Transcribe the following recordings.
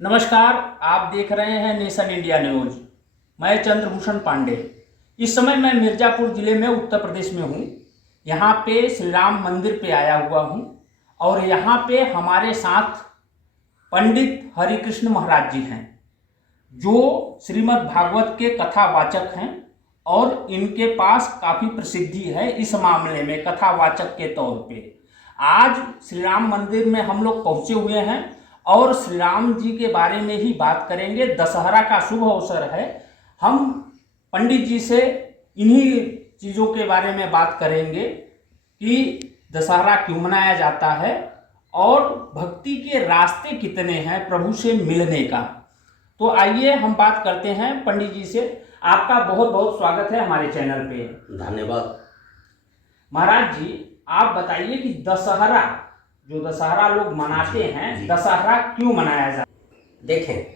नमस्कार। आप देख रहे हैं नेशन इंडिया न्यूज। मैं चंद्रभूषण पांडे। इस समय मैं मिर्जापुर जिले में उत्तर प्रदेश में हूँ। यहाँ पे श्री राम मंदिर पे आया हुआ हूँ और यहाँ पे हमारे साथ पंडित हरिकृष्ण महाराज जी हैं, जो श्रीमद् भागवत के कथावाचक हैं और इनके पास काफ़ी प्रसिद्धि है इस मामले में कथावाचक के तौर पे। आज श्री राम मंदिर में हम लोग पहुँचे हुए हैं और श्री राम जी के बारे में ही बात करेंगे। दशहरा का शुभ अवसर है। हम पंडित जी से इन्हीं चीज़ों के बारे में बात करेंगे कि दशहरा क्यों मनाया जाता है और भक्ति के रास्ते कितने हैं प्रभु से मिलने का। तो आइए हम बात करते हैं पंडित जी से। आपका बहुत बहुत स्वागत है हमारे चैनल पे। धन्यवाद। महाराज जी, आप बताइए कि दशहरा जो दशहरा लोग मनाते हैं, दशहरा क्यों मनाया जाता है? देखें,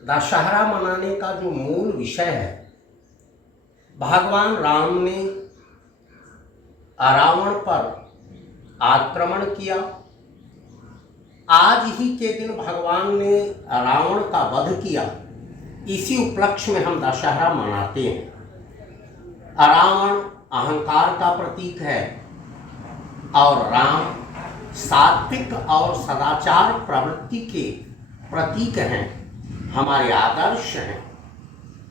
दशहरा मनाने का जो मूल विषय है, भगवान राम ने रावण पर आक्रमण किया। आज ही के दिन भगवान ने रावण का वध किया। इसी उपलक्ष्य में हम दशहरा मनाते हैं। रावण अहंकार का प्रतीक है और राम सात्विक और सदाचार प्रवृत्ति के प्रतीक हैं, हमारे आदर्श हैं।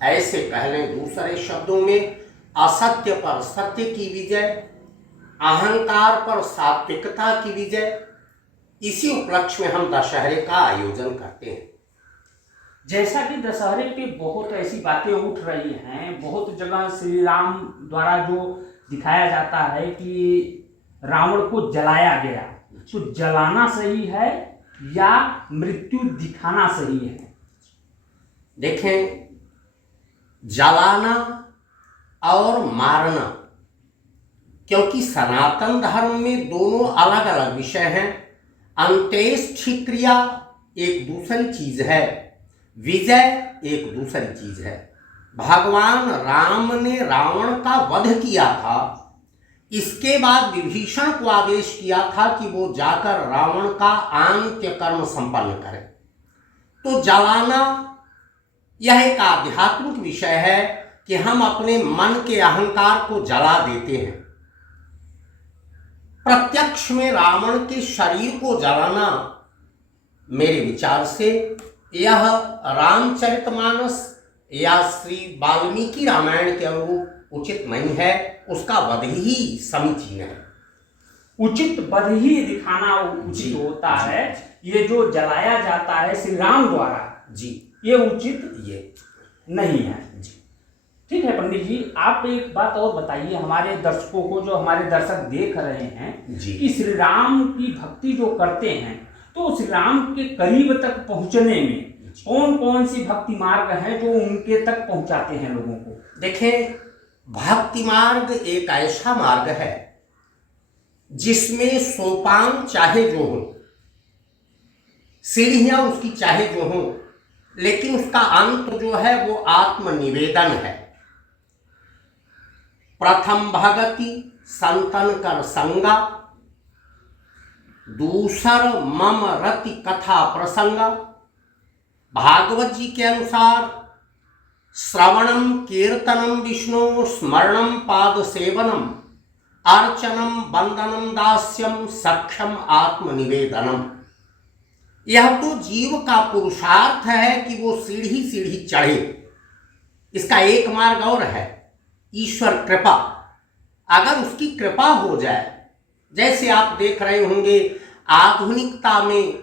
ऐसे कहले दूसरे शब्दों में असत्य पर सत्य की विजय, अहंकार पर सात्विकता की विजय। इसी उपलक्ष्य में हम दशहरे का आयोजन करते हैं। जैसा कि दशहरे पे बहुत ऐसी बातें उठ रही हैं, बहुत जगह श्री राम द्वारा जो दिखाया जाता है कि रावण को जलाया गया, तो जलाना सही है या मृत्यु दिखाना सही है? देखें, जलाना और मारना, क्योंकि सनातन धर्म में दोनों अलग अलग विषय हैं। अंत्येष्टि क्रिया एक दूसरी चीज है, विजय एक दूसरी चीज है। भगवान राम ने रावण का वध किया था। इसके बाद विभीषण को आदेश किया था कि वो जाकर रावण का अंत्य कर्म संपन्न करे। तो जलाना यह एक आध्यात्मिक विषय है कि हम अपने मन के अहंकार को जला देते हैं। प्रत्यक्ष में रावण के शरीर को जलाना मेरे विचार से यह रामचरितमानस या श्री वाल्मीकि रामायण के अनुरूप उचित नहीं है। उसका वध ही समीचीन है। उचित वध ही दिखाना उचित होता है। ये जो जलाया जाता है श्री राम द्वारा, ये उचित ये नहीं है। ठीक है पंडित जी, आप एक बात और बताइए हमारे दर्शकों को, जो हमारे दर्शक देख रहे हैं, कि श्री राम की भक्ति जो करते हैं, तो श्री राम के करीब तक पहुंचने में कौन कौन सी भक्ति मार्ग हैं जो उनके तक पहुंचाते हैं लोगों को? देखें, भक्ति मार्ग एक ऐसा मार्ग है जिसमें सोपान चाहे जो हो, सीढ़ियां उसकी चाहे जो हो, लेकिन उसका अंत जो है वो आत्मनिवेदन है। प्रथम भगति संतन कर संगा, दूसर मम रति कथा प्रसंगा। भागवत जी के अनुसार श्रवणम कीर्तनम विष्णु स्मरणम पाद सेवनम अर्चनम वंदनम दास्यम सख्यम आत्मनिवेदनम। यह तो जीव का पुरुषार्थ है कि वो सीढ़ी सीढ़ी चढ़े। इसका एक मार्ग और है, ईश्वर कृपा। अगर उसकी कृपा हो जाए, जैसे आप देख रहे होंगे आधुनिकता में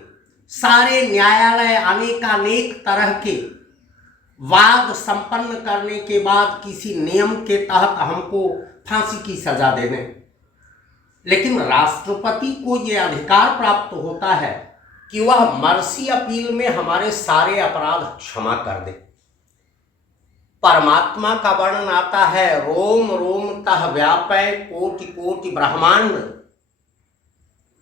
सारे न्यायालय अनेकानेक तरह के वाद संपन्न करने के बाद किसी नियम के तहत हमको फांसी की सजा देने, लेकिन राष्ट्रपति को यह अधिकार प्राप्त होता है कि वह मर्सी अपील में हमारे सारे अपराध क्षमा कर दे। परमात्मा का वर्णन आता है, रोम रोम तह व्यापय कोटि कोटि ब्रह्मांड।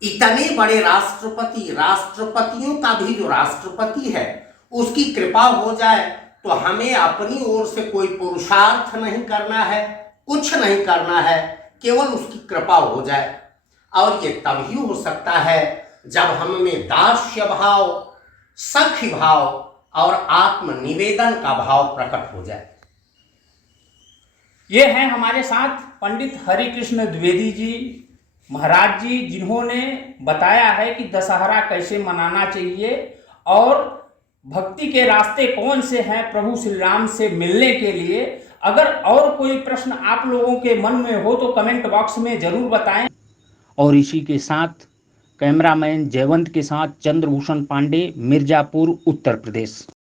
इतने बड़े राष्ट्रपति, राष्ट्रपतियों का भी जो राष्ट्रपति है, उसकी कृपा हो जाए तो हमें अपनी ओर से कोई पुरुषार्थ नहीं करना है, कुछ नहीं करना है, केवल उसकी कृपा हो जाए। और ये तभी हो सकता है जब हम में दास्य भाव, सख्य भाव और आत्मनिवेदन का भाव प्रकट हो जाए। ये हैं हमारे साथ पंडित हरिकृष्ण द्विवेदी जी महाराज जी, जिन्होंने बताया है कि दशहरा कैसे मनाना चाहिए और भक्ति के रास्ते कौन से हैं प्रभु श्री राम से मिलने के लिए। अगर और कोई प्रश्न आप लोगों के मन में हो तो कमेंट बॉक्स में जरूर बताएं। और इसी के साथ कैमरामैन जयवंत के साथ चंद्रभूषण पांडे, मिर्जापुर, उत्तर प्रदेश।